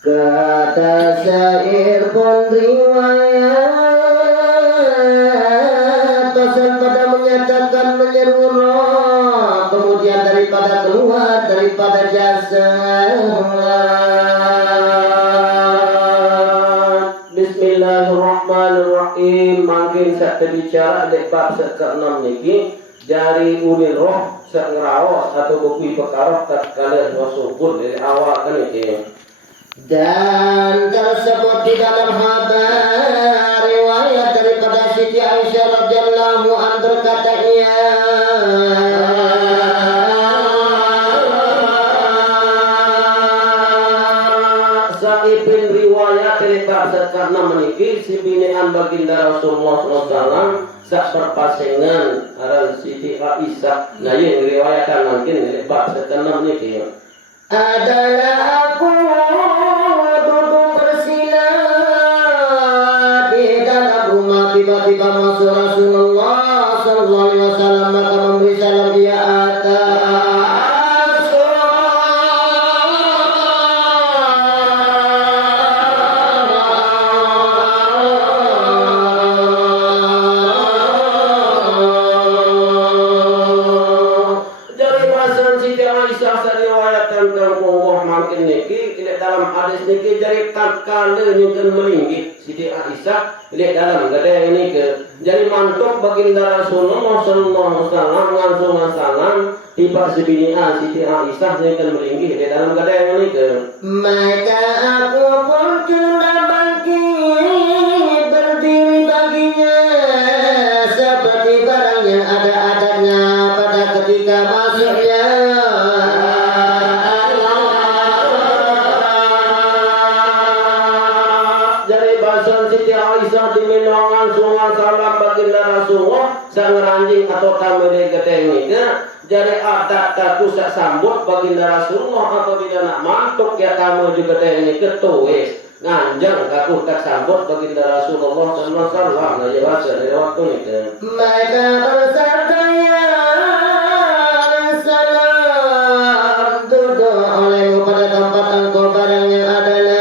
Kata syair pun riwayat pesan pada menyatakan menyeru roh, kemudian daripada keluar daripada jasad. Bismillahirrahmanirrahim. Makin sak terbicara dek bab sak ke-6 niki jari unil roh sak ngeraos atau bukui perkara tatkala wasubur dari awal kan iki. Dan tersebut di dalam hadis riwayat daripada Siti Aisyah radhiyallahu anha berkatanya, saipin riwayat daripada karena meniki si binean baginda Rasulullah SAW sak perpasengan aran Siti Aisyah. Nah yang riwayatkan mungkin dari bab sekenam niki adalah aku tiba-tiba masuk Rasulullah sallallahu alaihi wasallam maka memberi salam dia atas dari bahasa Siti Aisyah riwayatkan Allah makin niki dalam hadis niki dari tatkala nyusun melinggih Siti Aisyah lihat dalam gada ini ke jadi mantuk baginda Rasulullah sallallahu alaihi wasallam langsung masalah tiba sebini Siti Aisyah yang melinggih di dalam gada ini ke maka aku pun sudah bangkit berdiri baginya seperti barang yang ada adanya pada ketika masuknya. Siti Aisyah diminong langsung salam baginda Rasulullah sang ranjing atau tamile gedengnya jadi adat kaku sak sambut baginda Rasulullah atau tidak nak mantuk ya kamu juga gedengnya ketuis nganjang kaku tak sambut baginda Rasulullah sallallahu alaihi wasallam nah ya bahasa dari waktu itu maka bersabda ya salam duduk olehmu pada tempat engkau barang yang adalah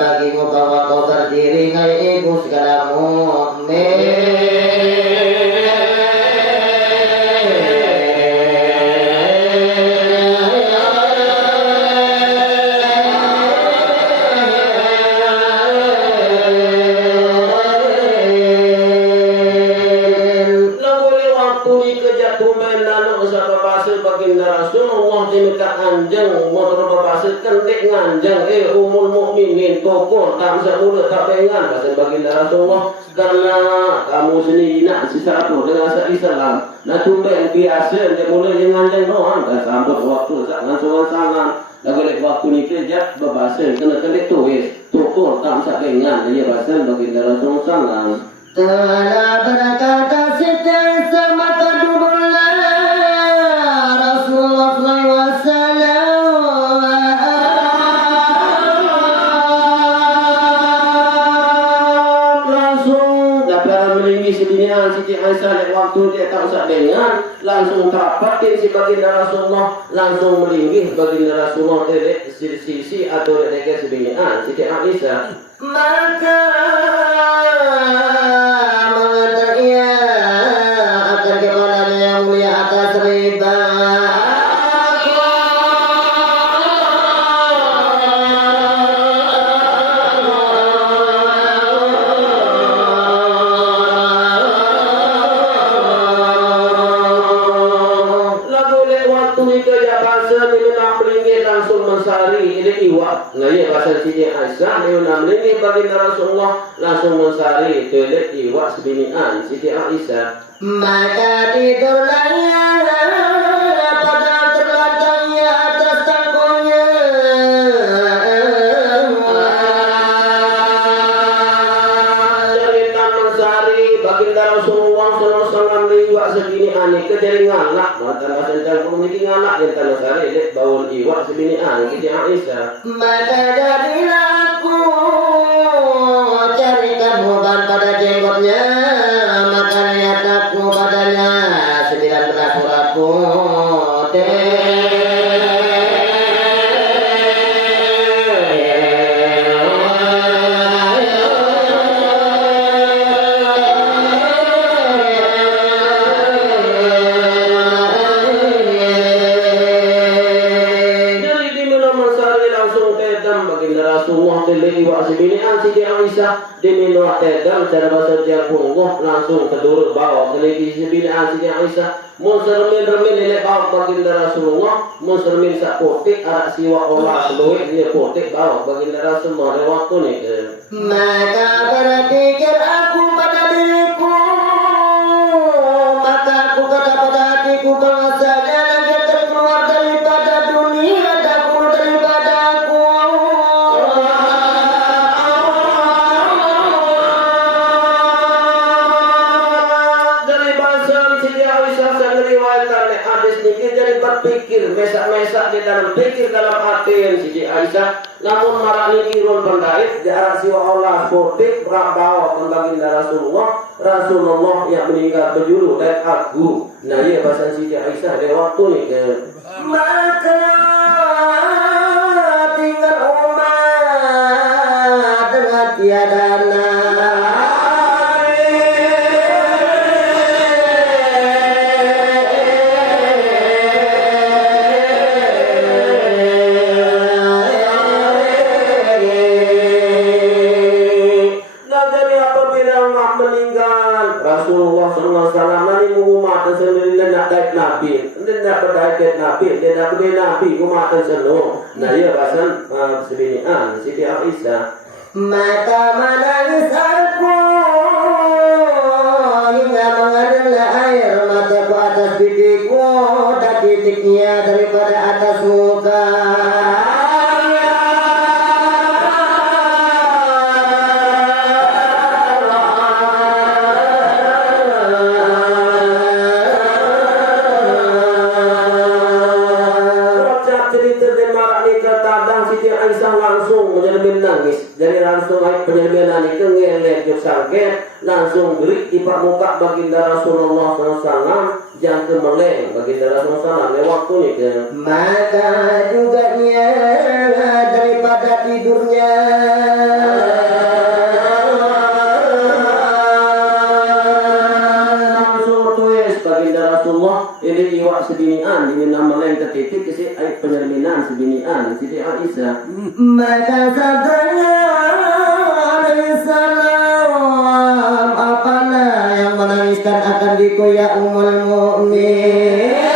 bagimu bahwa kau berdiri ngai ibu segala mu'min. Baginda Rasulullah diminta anjang motor berpasir kentik nganjang umul mukminin toko tak bisa mulut tak pengen bahasa baginda Rasulullah karena kamu sendiri nak sisa apa dengan se-Islam nah cuma yang biasa dia mulai dengan nganjang doang dan sambut waktu langsung sangat lagu lek waktu ni kerja berbahasa kena kentik tuis toko tak bisa pengen dia bahasa baginda Rasulullah telah berkata setiap sama Siti Aisyah waktu dia tak usah dengar langsung terapatin si baginda Rasulullah langsung melinggih baginda Rasulullah dari sisi atau dari sebinian Siti Aisyah maka mengantar ia akan kepada yang mulia atas riba nah ya bahasa Siti Aisyah diunang ini baginda Rasulullah langsung mensari toilet iwak sebinian Siti Aisyah maka tidurlah pada terlantangnya atas tangguhnya dari taman sari baginda Rasulullah SAW iwak sebinian itu jadi ngalak maka bahasa tangguh ini ngalak yang taman sari lihat bau iwak sebinian Siti Aisyah maka jadilah aku carikan obat pada jenggotnya maka lihat aku padanya 19 surat putih tedam baginda Rasulullah tili iwa sebinian Siti Aisyah diminua tedam cara bahasa Jawa langsung kedurut bawa keliki sebinian Siti Aisyah Muslimin remin ini bawa baginda Rasulullah Muslimin sak potik arak siwa olah seluit dia potik bawa baginda Rasulullah di waktu ni maka berpikir aku pada diriku maka aku kata pada hatiku bahwasanya lagi terkeluar daripada dunia dahulu daripada aku dari bahasa Siti Aisyah sang riwayatan hadis niki jadi berpikir mesak-mesak di dalam pikir dalam hati Siti Aisyah namun marah niki run pendait di arah siwa Allah potik berak bawa baginda Rasulullah yang meninggal berjuru dan aku nah ya bahasa Siti Aisyah di waktu ni maka tinggal umat dengan tiada Nabi umat seluruh. Nah ya bahasa sebinian Siti Aisyah. maka menangis aku hingga mengalirlah air mataku atas pipiku dan titiknya daripada atas muka. Jadi langsung ayat penyelesaian itu ngelek sangket langsung beri di muka baginda Rasulullah SAW yang kemeleng baginda Rasulullah SAW lewat waktu ni maka juga dia daripada tidurnya langsung tulis baginda Rasulullah ini iwak sebinian ini nama lain ketitik isi ayat penyelesaian sebinian Siti Aisyah maka sabdanya alaihissalam apalah yang menangiskan akan dikoyak ummul mukmin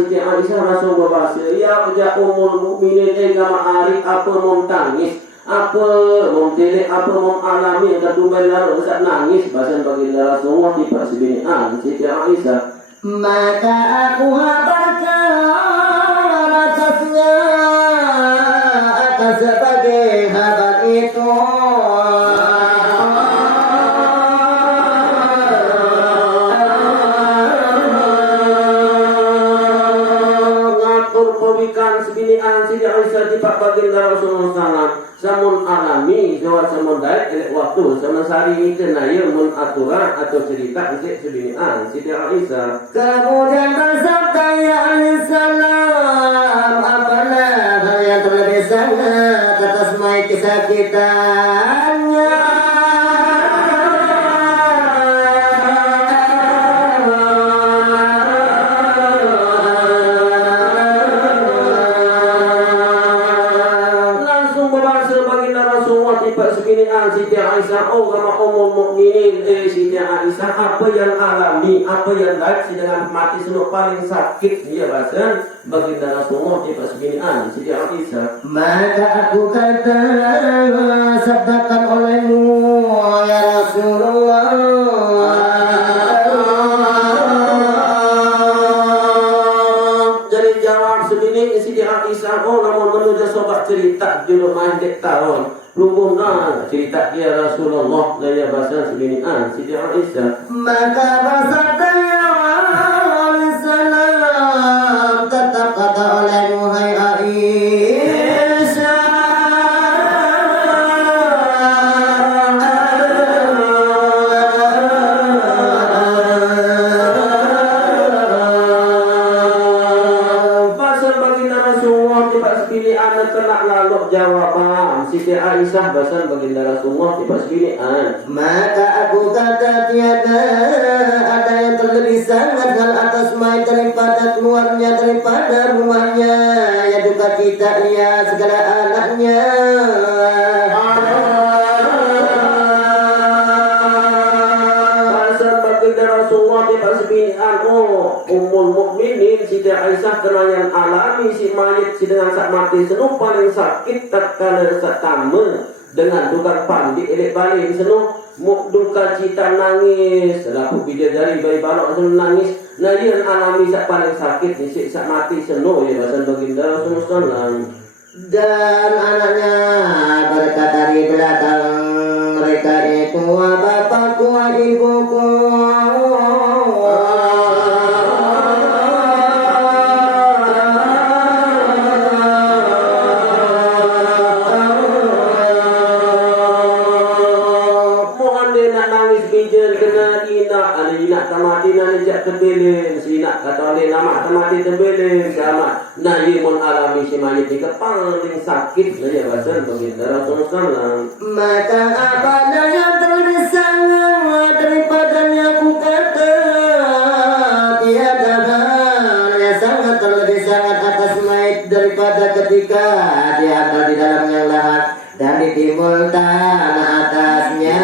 Siti Aisyah Rasul berbahasa ya uja umul mukminin agama ari apa mom tangis apa mom tele apa mom alami ada tumbal lalu saat nangis bahasa baginda Rasulullah di persebinian Siti Aisyah maka aku habarkan atasnya akan sebagai habar itu Siti Aisyah di Pak baginda Rasulullah SAW samun alami jawab samun daik elek waktu sama sari itu naya mun aturan atau cerita untuk sebinian Siti Aisyah kemudian bersabda ya alaihissalam apalah hal yang terlebih sangat atas mai kesakitannya Siti Aisyah kama ummul mukminin Siti Aisyah apa yang alami apa yang baik sedang mati seluruh paling sakit dia bahasa baginda Rasulullah di persebinian Siti Aisyah maka aku kata sabdakan olehmu ya Rasulullah jadi jawab sebini Siti Aisyah namun menuju sobat cerita di rumah dek tahun Lumbungkan cerita dia Rasulullah dari bahasa sebinian Siti Aisyah maka bersabda alaihissalam tetap kata olehmu hai Aisyah bahasa bagi baginda Rasulullah tiba sebini anak kena lalu jawaban Siti Aisyah bahasan baginda Rasulullah tiba sebini anak. Maka aku kata tiada ada yang terlebih sangat hal atas mai daripada keluarnya daripada rumahnya, ya duka cita ia segala anaknya. Bahasan baginda Rasulullah tiba sebini anak Ummul Mukminin Siti Aisyah kena yang alami si mayit si dengan sak mati senu paling sakit tatkala satama dengan duka pandi elek balik senu muk duka cita nangis selaku bidadari bayi balok senu nangis. Nah dia alami sak paling sakit ni sak mati senu ya bahasan baginda Rasulullah sallallahu. Dan anaknya berkata di belakang mereka itu, bapakku, ibuku. Tebelin sina kata dia nama mati tebelin sama nah ia pun alami si mayit ni paling sakit ya bahasan baginda Rasulullah. Maka apa yang terlebih sangat daripadanya aku kata tiada hal yang sangat terlebih sangat atas mayit daripada ketika diambil di dalamnya lahat dan ditimbul tanah atasnya.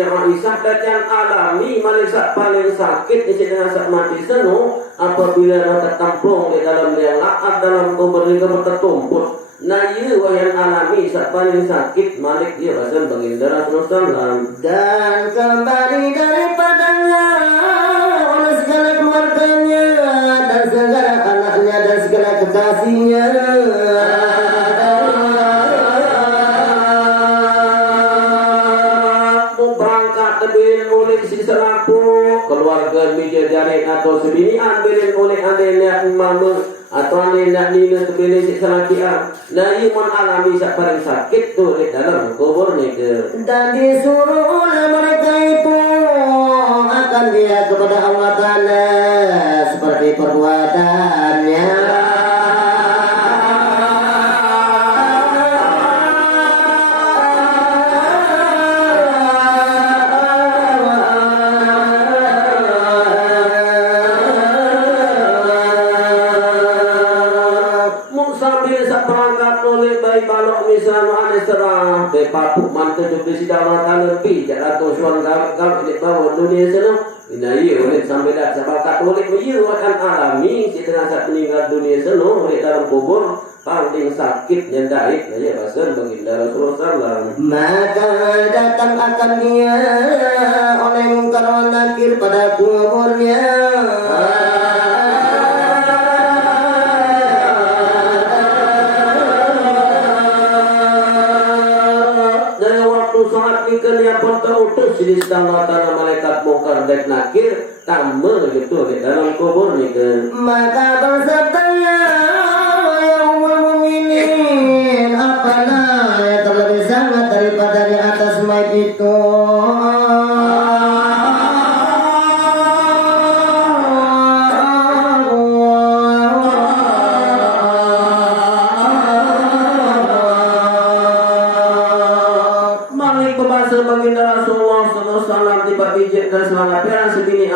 Aisyah dan alami manusia paling sakit di dengan sak mati senu apabila mereka tamplung di dalam liang laat dalam kubur mereka bertumpul. Nah ia yang alami sak paling sakit malik dia bahasan baginda Rasulullah dan kembali daripadanya oleh segala keluarganya dan segala anaknya dan segala kekasihnya. Keluarga bidadari atau sebinian bilin oleh adanya mama atau adanya nina sebelin si salakian. Nah ia mengalami sak paling sakit tu di dalam kubur mereka. Dan disuruh oleh mereka itu akan dia kepada Allah Ta'ala seperti perbuatannya. Papuk mantu juga si dalam tangan pi jalan tu suan kau di bawah dunia sana. Ini oleh sampai dah sebakat oleh ia akan alami si tengah saat meninggal dunia sana oleh dalam kubur paling sakit yang daik ya bahasan baginda Rasulullah sallallahu. Maka datang akan dia oleh mungkar wal nakir pada kuburnya. Dia pun terutus di istana tanah malaikat mungkar dan nakir tambah gitu di dalam kubur ni ke. Maka bersabdanya ya ummul mukminin apalah yang terlebih sangat daripada di atas mayit itu.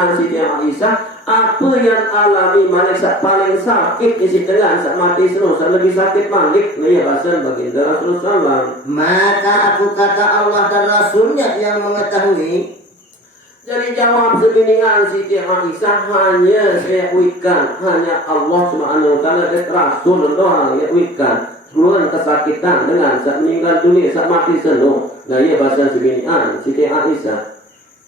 Siti Aisyah apa yang alami malaikat paling sakit di situ dengan sak mati senu lebih sakit malik ya bahasan baginda Rasulullah. Maka aku kata Allah dan Rasulnya yang mengetahui. Jadi jawab sebiningan Siti Aisyah hanya saya uikan hanya Allah Subhanahu wa taala dan Rasul doang yang uikan keluhan kesakitan dengan saat meninggal dunia saat mati senu. Nah ia bahasan sebiningan Siti Aisyah.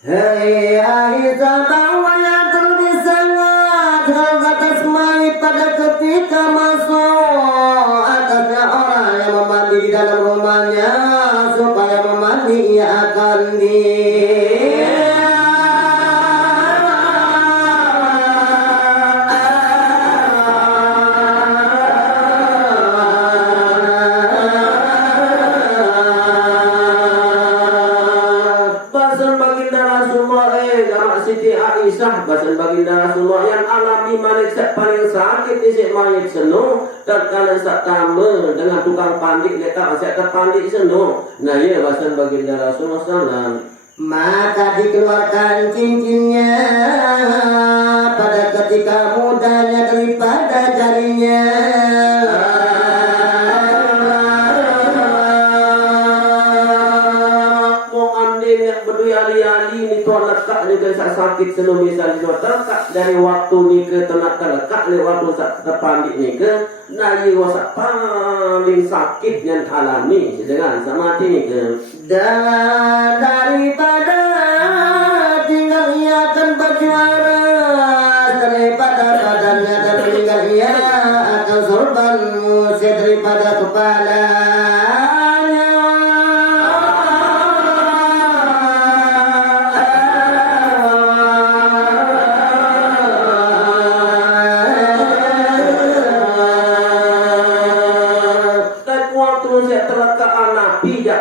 Hei Aisyah, bahwa yang terlebih sangat hal atas mayit pada ketika masuk atasnya orang yang memandi di dalam rumahnya supaya memandi ia akan Aisyah bahasan baginda Rasulullah yang alami malik paling sakit isi mayit seno terkala sama dengan tukang pandik letak asyik terpandik seno. Nah ya bahasan baginda Rasulullah SAW. Maka dikeluarkan cincinnya pada ketika mudanya daripada jarinya. Sakit seno misal terletak dari waktu ni ke terletak dari waktu terpandik ni ke nari wasak paling sakit yang alami dengan sama mati ni ke Dan daripada tinggal ia akan berjuara, daripada badannya dan tinggal ia akan sorban musik daripada kepalanya.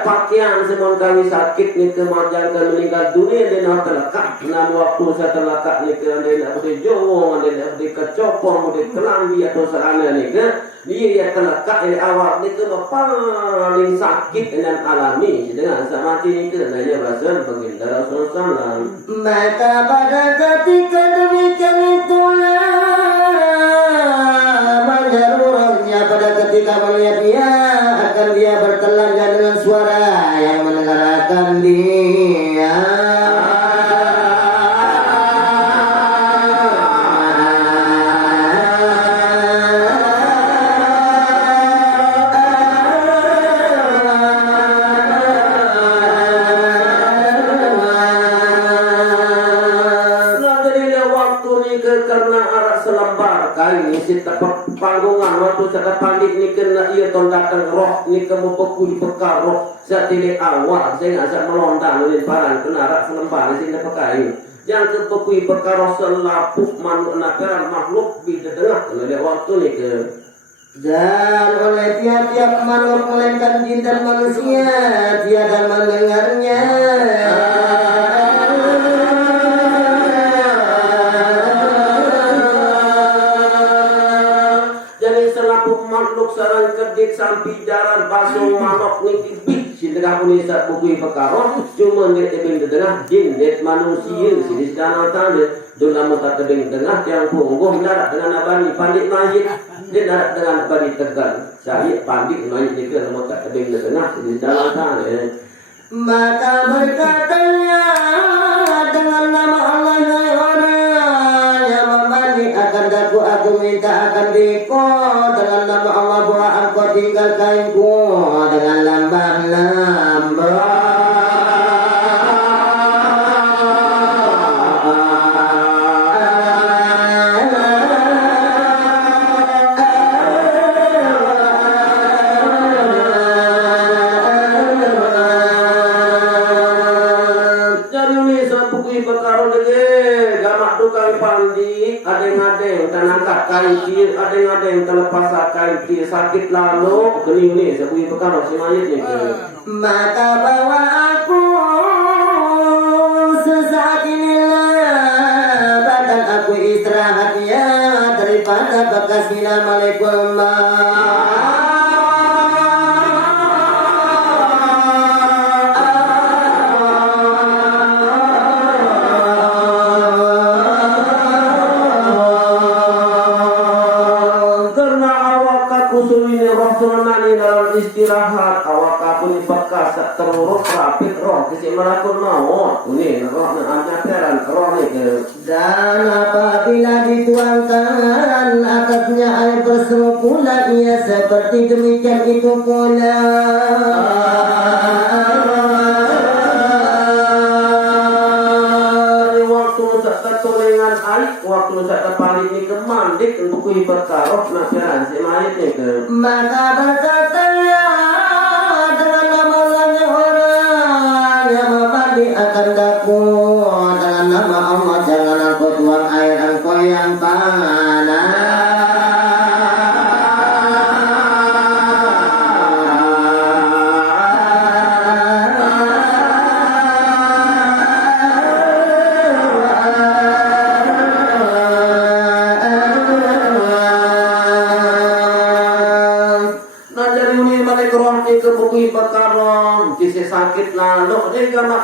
Pakaian semua kami sakit ni kemajangkan meninggal dunia dia nak terlekat. Nah waktu saya terlekat ni ke dia nak beri jowong, dia nak beri kecopong, beri kelambi atau serana ni ke dia yang terlekat dari awal ni ke paling sakit dan alami dengan sama mati ni ke nanya bahasa baginda Rasulullah. Maka pada ketika demikian itulah menyeruruhnya pada ketika melihat dia akan dia bertelanjang dengan suara yang menegarakan dia. Panggungan waktu saya pandik ni kena ia tondatan roh ni kamu pekul pekar roh saya tilik awal saya nggak saya melondang oleh barang kena arak selembar di sini pakai yang ke pekul pekar roh selapuk manuk nakaran makhluk di tengah kena waktu ni ke dan oleh tiap-tiap makhluk melainkan jin dan manusia tiada mendengarnya. Makhluk sarang kedik sampai jalan basuh manok ni kibik si tengah unisat bukui perkara cuma dia tebing di tengah jin dia manusia sini sedang tanda dalam muka tebing tengah yang punggung darat dengan abadi pandik mayit dia darat dengan abadi tegal saya pandik mayit ni ke muka tebing di tengah sini sedang tanda maka berkatanya dengan nama Allah yang orang yang membalik akan aku minta akan diko dengan nama Allah bahwa engkau tinggalkanku dengan lambat-lambat. Ada yang terlepas kain sakit lalu gini saya punya perkara si mayat ni maka bawa aku sesaat inilah badan aku istirahatnya daripada bekas hina malaikum. Istirahat awak kapun bekas terurut rapid roh kisi melakun maut ini roh mengajaran roh ni ke dan apabila dituangkan atasnya air berseru pula ia seperti demikian itu pula waktu tak tolengan air waktu tak terpaling ni ke mandik untuk kui bertaruh nasiran si mayat ni ke maka berkata dengan nama Allah orang yang membalik akan daku dengan nama Allah jangan engkau tuang air engkau yang panas.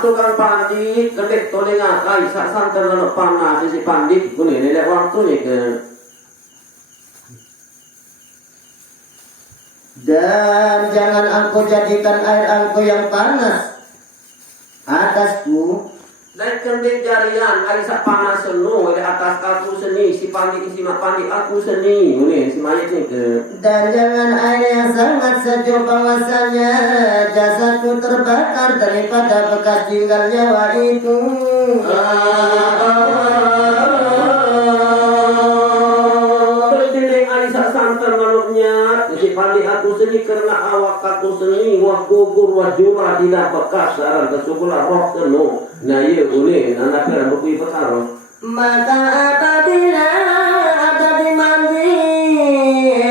tukang pandi kedek tolenga kai sak santan lalu panas si pandi kuni nilai waktu ni ke. Dan jangan engkau jadikan air engkau yang panas atasku. Dan kendek jarian ari sak panas senu di atas aku seni si pandi mak pandi aku seni kuni si mayat ni ke. Dan jangan air yang sangat sejuk bahwasanya jasadku terbakar daripada bekas tinggal nyawa itu. Berdiri ari sak santan maluknya si pandi aku seni karena awak aku seni wah gugur wah jura tidak bekas saran kesukulah roh senu. Nah iya boleh anak kira bukti perkara. Maka apabila ada dimandi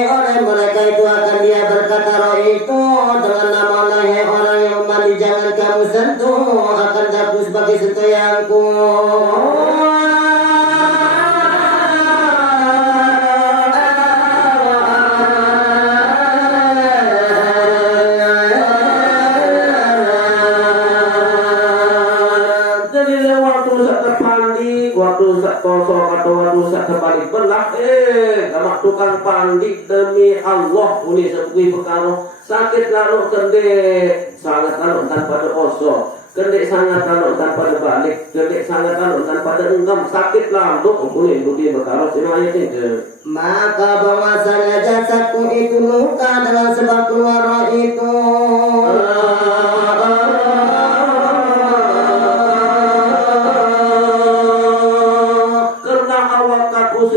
oleh mereka itu akan dia berkata roh itu dengan nama Allah orang yang mandi jangan kamu sentuh akan jatuh sebagai sentuhanku. Kosong atau waktu sak terbalik belah gamak tukang pandi demi Allah uni sepui perkara sakit lalu kendek sangat lalu tanpa ada kosong kendek sangat lalu tanpa ada balik kendek sangat lalu tanpa ada enggam sakit lalu uni budi perkara sini ayat ini. Maka bahwasanya jasadku itu luka dengan sebab keluar roh itu.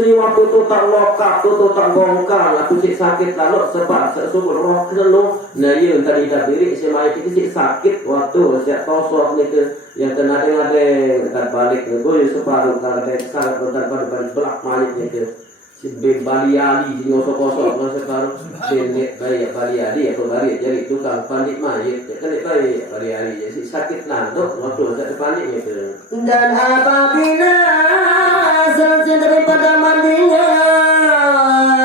Waktu tu tak lokak, tu tak bongkar, aku sih sakit lalu sebab sesungguh roh keluh. Nah iya tadi dah diri si mayat itu sih sakit waktu siap tosok ni ke yang kena dengar dekat balik ni, gue separuh kalau dekat sangat berat pada balik belak mayat ni ke si baliali di ngosok-ngosok masa separuh sendek bayi baliali atau balik jadi tukang pandit mayat, kan bayi baliali jadi sakit lalu waktu siap pandit ni ke. Dan apabila selesai daripada mandinya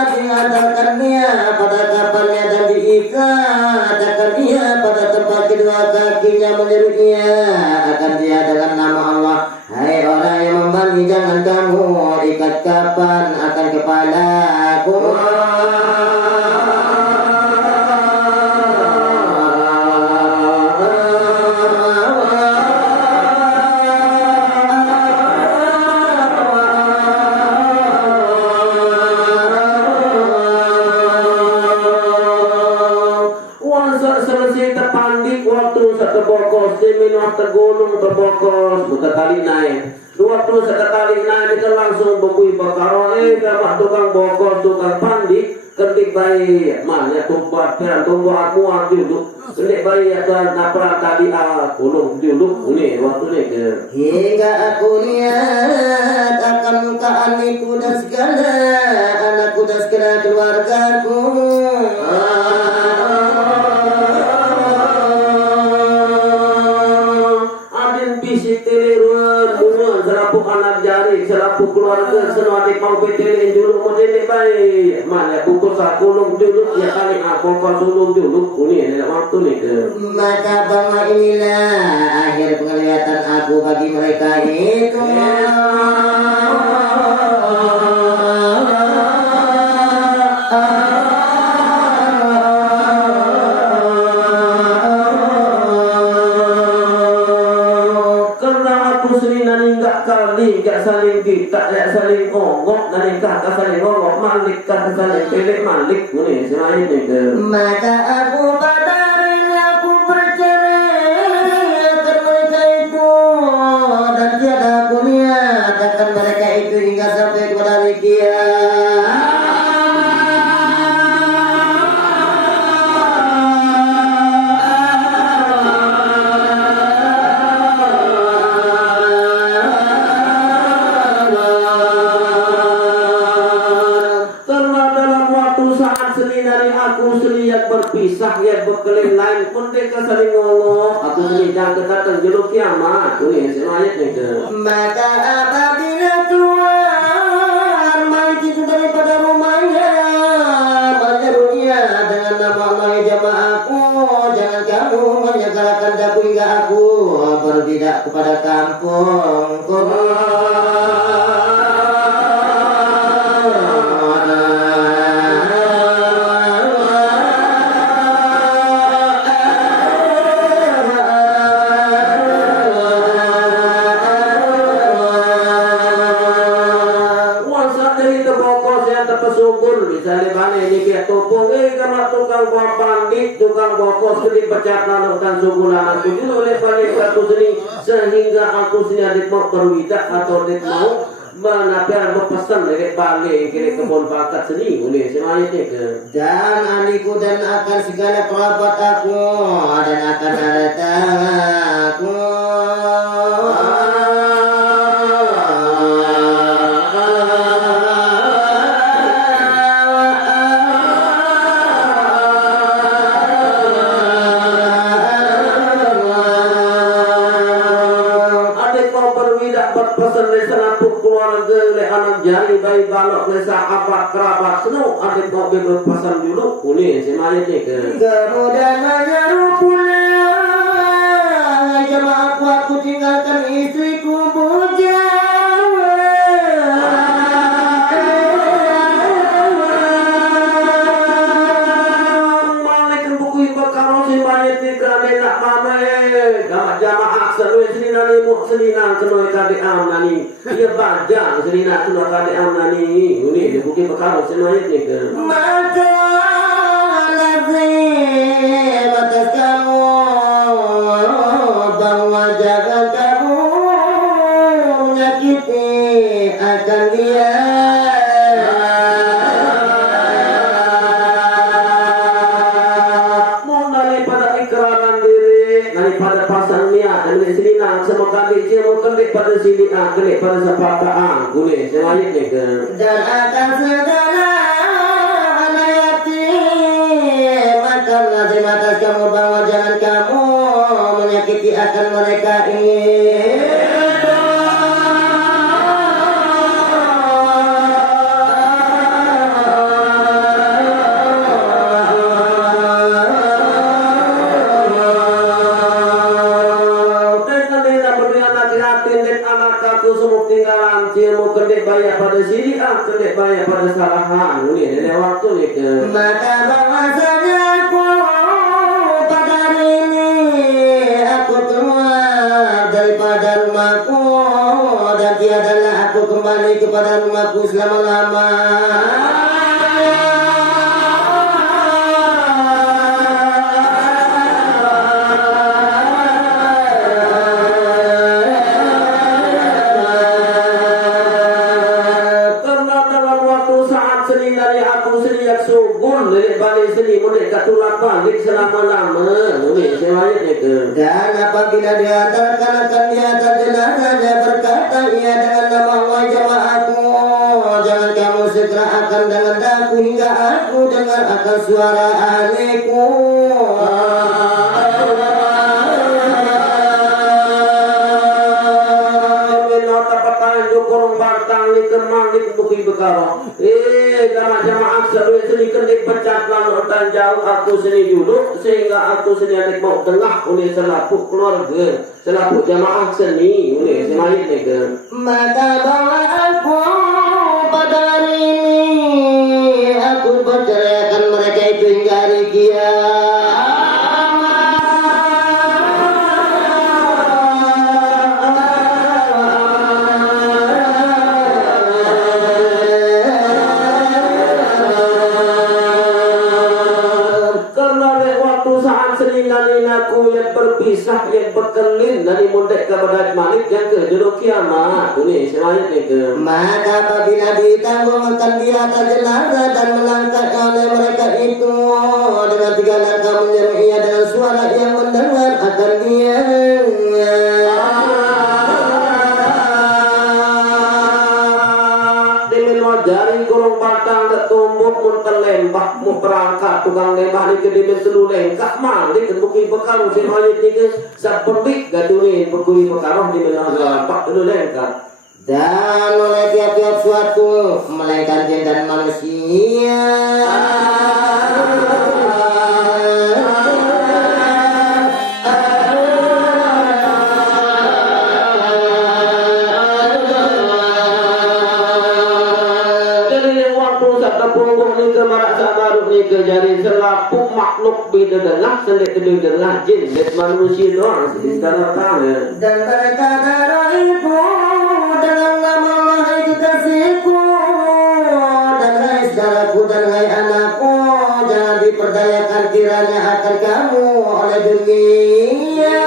diantarkan dia pada kapalnya dan diikat akan dia pada tempat kedua kakinya menyeru dia akan dia dengan nama Allah. Hai orang yang membandi jangan kamu ikat kapan akan kepalaku. Tergolong terbokos, buka tali naik. Dua terus sekali naik kita langsung bukui bakar. Gamah tukang bokos, tukang pandi, ketik bayi mana tumpah dan tumpah aku duduk. Ketik bayi akan naprak tali kulung duduk. Ini waktu ni ke. Hingga aku lihat akan muka anakku dan segala anakku dan segala keluargaku. Selaku keluarga senang adik mau betelin dulu model baik mana buku sakulung dulu ya kali aku sulung dulu ini adalah waktu ni ke. Maka bahwa inilah akhir penglihatan aku bagi mereka itu. Gak saling kita, gak saling ongok, dan gak saling ongok, malik, gak saling pilih malik, ini selain itu. Maka aku padarin, aku bercerai akan mereka itu, dan tiada aku niat akan mereka itu hingga sampai kepada hari kiamat. Berpisah ya berkelin lain pun mereka saling ngomong aku menyidang ketatan jeruk kiamat ini semuanya itu. Maka apabila keluar mayat itu daripada rumahnya menyerunya dengan nama Allah jamaahku jangan kamu menyegarkan daku hingga aku pergi misalnya balik ini kita topong sama tukang buah pandit, tukang buah kos kedip pecat lalu dan subulan aku dulu oleh balik aku sini sehingga aku sini adik mau berwidak atau adik mau menapian berpesan dari balik kiri kebun bakat seni boleh semuanya ke dan adikku dan akan segala kerabat aku dan akan datang aku jari bayi balok lesa apa kerabat senu adik kau berpasan dulu boleh semuanya ke kemudian menyeru pulang jemaah aku tinggalkan istriku bujang malik buku bakal semuanya tika nak mama jamaah seluruh selina ni mu selina kenoi kade am nani dia bajang selina kenoi kade am nani ini dia bukan bakal semuanya ni ke maka lazim atas kamu bahwa jangan kamu menyakiti akan dia semoga dia mau kembali pada sini kembali pada sepakaan boleh semuanya ke dan akan segala anak yatim maka lazim atas kamu bahwa jangan kamu menyakiti akan mereka ini bayar pada sini kedek bayar pada salahan ini nenek waktu ni ke maka bahwasanya aku pada hari ini aku keluar daripada rumahku dan tiadalah aku kembali kepada rumahku selama-lama selama-lama ini semuanya ke dan apabila diantarkan akan diantar jenazahnya berkata ia dengan nama Allah jamaahku jangan kamu segera akan dengan daku hingga aku dengar akan suara ahliku jamaah seluruh seni kendik pecat lalu dan jauh aku seni dulu sehingga aku seni adik mau tengah oleh selapuk keluarga selapuk jamaah seni oleh semuanya ke maka bawa aku pada hari ini aku perceraikan mereka itu hingga hari kiamat yang berkelin dari mondek kepada Malik yang ke judul kiamat ini semuanya ke maka apabila ditangguhkan di atas jenazah dan melangkah oleh mereka itu dengan 3 langkah menyeru ia dengan suara yang mendengar akan dia dari gorong batang tertumbuk pun terlembak mu perangkat tukang lembah ni ke dimen seluruh lengkap malik bukui bekal si hayat ni ke sapembik gadunin bukui bekal di menang pak dulu lengkap dan oleh tiap-tiap suatu melainkan jin dan manusia jadi selapuk makhluk bidadangah sendik bidadangah jin dan manusia doang sekitar tanah dan mereka darah itu dengan nama Allah itu kasihku dan saudaraku dan kiranya akan kamu oleh dunia.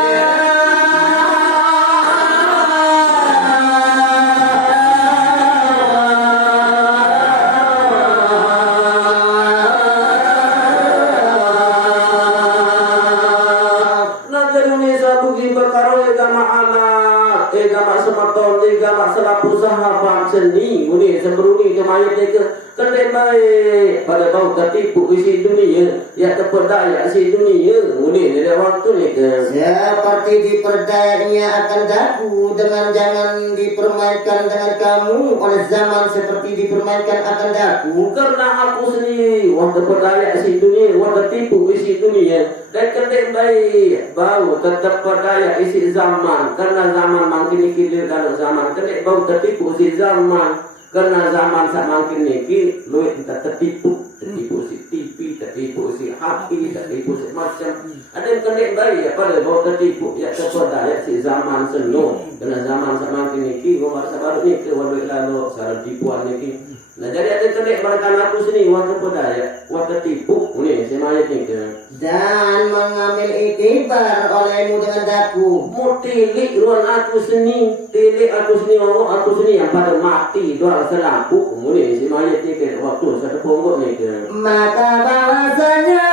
Selaku sahabat seni muni seberuni kemayat ke kendai baik pada bau ketipu isi dunia ya terperdaya isi dunia muni dari waktu ni ke seperti diperdayanya akan daku dengan jangan dipermainkan dengan kamu oleh zaman seperti dipermainkan akan daku karena aku sendiri waktu terperdaya isi dunia waktu tertipu isi dunia dan kendai baik bau tetap berdaya isi zaman karena zaman makin kilir kalau zaman kendai bau tertipu si zaman karena zaman semakin niki lu kita tertipu si TV tertipu si HP tertipu si macam ada yang kena bayi ya pada bau tertipu ya terperdaya si zaman seno karena zaman semakin niki ngomong sabar ni ke waduh lalu sarang tipuan niki nah jadi ada yang kena mereka aku sini waktu berdaya waktu tipu ni si mayat ni ke dan mengambil itibar olehmu dengan daku mutilik ruang aku seni tilik aku seni orang aku seni yang pada mati doang selaku kemudian si mayat ni ke waktu satu pokok ni ke maka bahasanya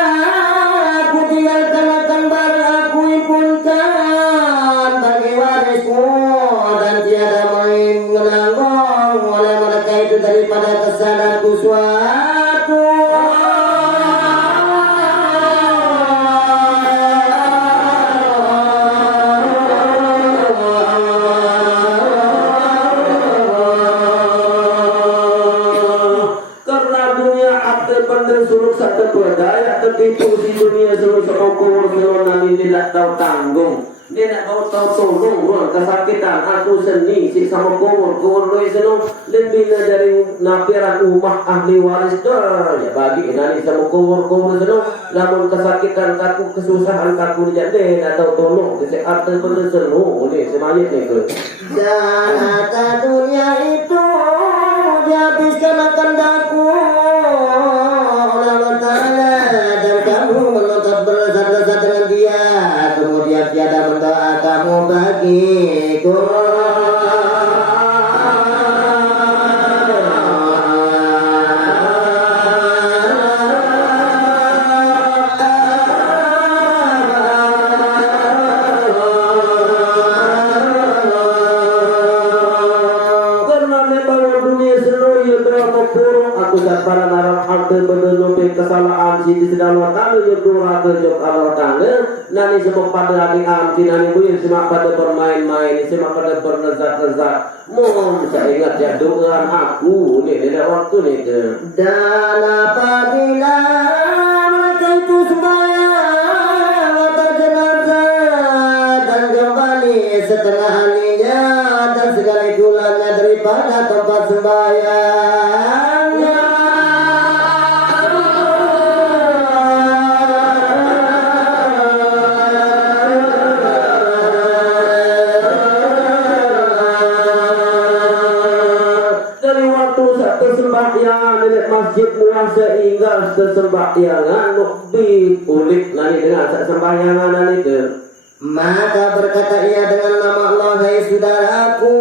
aku tinggalkan akan bari aku impunkan bagi warisku dan tiada mengenanggong oleh mereka itu daripada kesalahanku suatu berdaya tertipu di dunia seluruh sekokoh seluruh ini tidak tahu tanggung dia nak tahu tolong ruang kesakitan aku seni si sama kowor loy seno lebih dari nafiran umah ahli waris dah ya bagi nani sama kowor seno namun kesakitan kaku kesusahan kaku jadi nak tahu tolong kesehatan bener seno ni semuanya ni ke dan harta dunia itu dihabiskan akan daku dan kamu menuntut berzat-zat dengan dia kemudian tiada mendoa kamu bagiku para narang harta berdenupi kesalahan si sedang watana ya dua kerja Allah Ta'ala nani semua pada hati amti nani buir semua pada bermain-main semua pada bernezat-nezat mohon saya ingat ya doa aku ni ada waktu ni ke dan apabila mereka itu sembahyang atas jenazah dan kembali setengah harinya dan segala itulannya daripada tempat sembahyang masjid merasa ingat sesembayangan lebih ulik nani dengan sesembayangan nani ke maka berkata ia dengan nama Allah hai saudaraku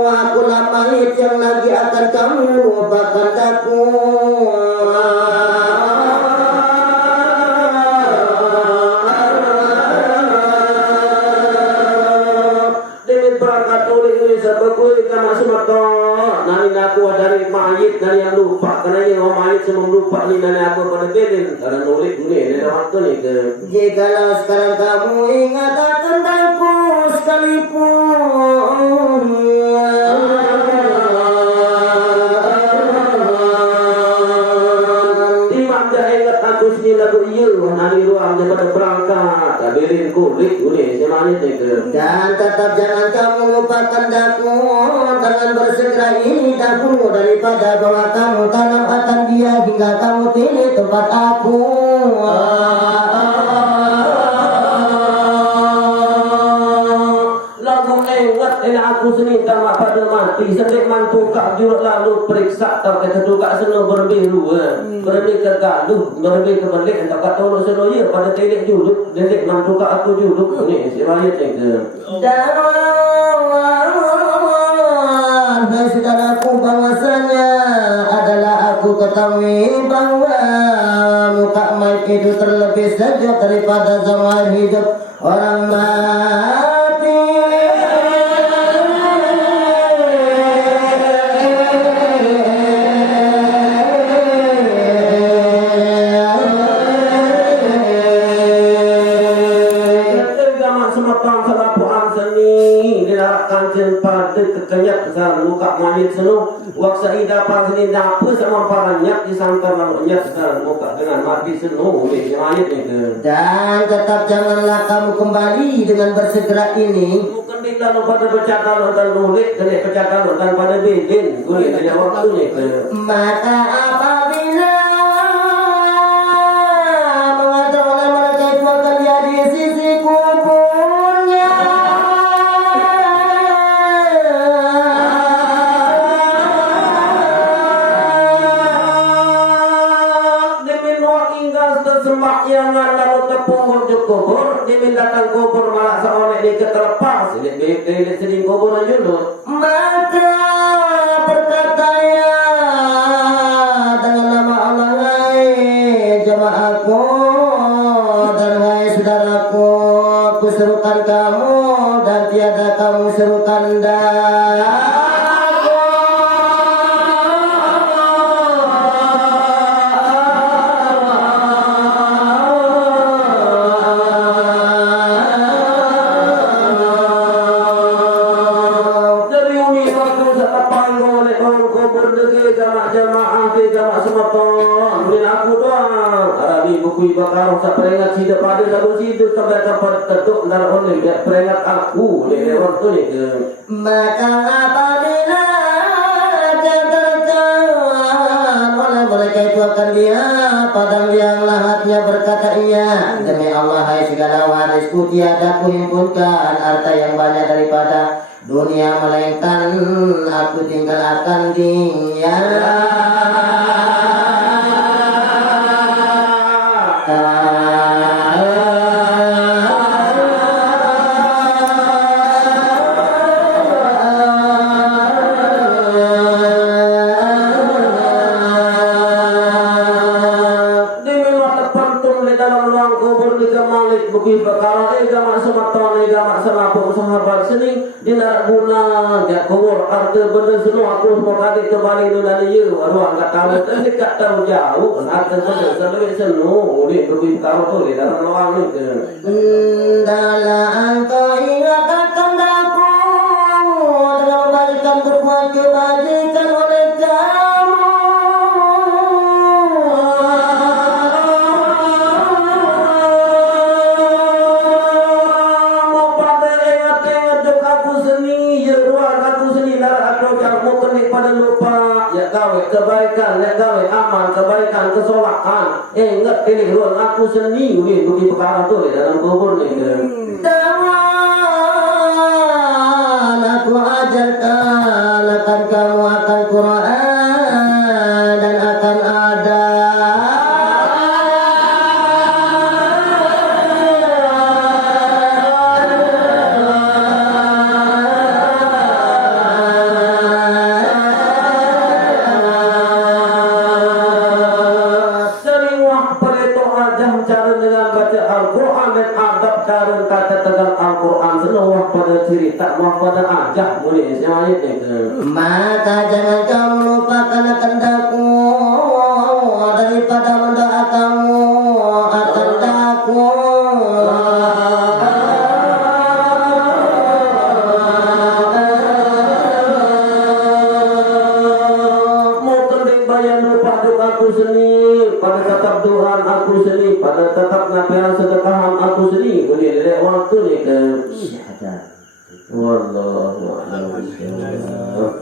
akulah mayit yang lagi akan kamu lupakan daku demi berkat oleh sebekui kama sumato nani aku dari mayit nani yang lupa karena yang mayit semua lupa ni nani aku pada bedin karena nulis ni nani waktu ni ke jikalau sekarang kamu ingat akan daku sekalipun dimana ingat aku sini lagu iya nani ruang daripada berangkat ya bedin kulit ni semuanya ni ke dan tetap jangan kamu lupakan daku dengan bersegera ini dahulu daripada bahwa kamu tanam akan dia hingga kamu pilih tempat aku lagu lewat ini aku seni tamak pada mati sedek mantu kak jurut lalu periksa tau kata tu kak seno berbih dua berbih ke galuh berbih ke balik tak kata orang seno ya pada telek juluk dedek mantu kak aku juluk ni si mayat ni ke dan saudaraku bahwasanya adalah aku ketahui bahwa muka mayat itu terlebih sejak daripada zaman hidup orang mati. Kancing pada kekenyak besar muka mayat seno waksa idapan sini dapa sama paranyak disangkar lalunya besar muka dengan mati seno ni mayat ni ke Dan tetap janganlah kamu kembali dengan bersegera ini. bukan di lalu pada bercakap dan nulis kena bercakap dan pada bikin boleh ada waktu ni ke Maka apabila mengatur oleh mereka itu akan jadi sisi kuburnya. Sembahyangan lalu tepung je kubur dia datang kubur malah seorang ini ketelepas dia seding kubur aja Maka berkatanya dengan nama Allah hai jamaahku dan hai saudaraku aku serukan kamu dan tiada kamu serukan Kui bakar sa peringat sida pada lalu situ sampai dapat tetuk dan oleh dia peringat aku ni waktu ni ke Maka apabila dia terkawan oleh mereka itu akan lihat padang yang lahatnya berkata iya demi Allah hai segala warisku tiada kuhimpunkan harta yang banyak daripada dunia melainkan aku tinggal akan dia bukit perkara agama semata agama sama sahabat seni tidak guna dia kubur harta benda semua aku mau kali kembali dulu dia ruang kata tapi tak tahu jauh harta benda selalu senu ni bukit perkara tu di dalam ruang ni ke dalam engkau ingat akan aku dalam balikan berbuat kebajikan oleh kamu kebaikan, amal, kebaikan, kesolahan. Ingat ini ruang aku sendiri ni bagi perkara tu dalam kubur ni. Dan aku ajarkan akan kamu akan Quran dan akan ada cerita mau pada ajak boleh semuanya maka jangan kamu lupakan kehendakku daripada mendoakanmu akan daku mau tending bayang lupa aku sendiri pada tetap Tuhan aku sendiri pada tetap nabian sedekahan aku sendiri boleh dari waktu ni ke Wallahu a'lam bishawab.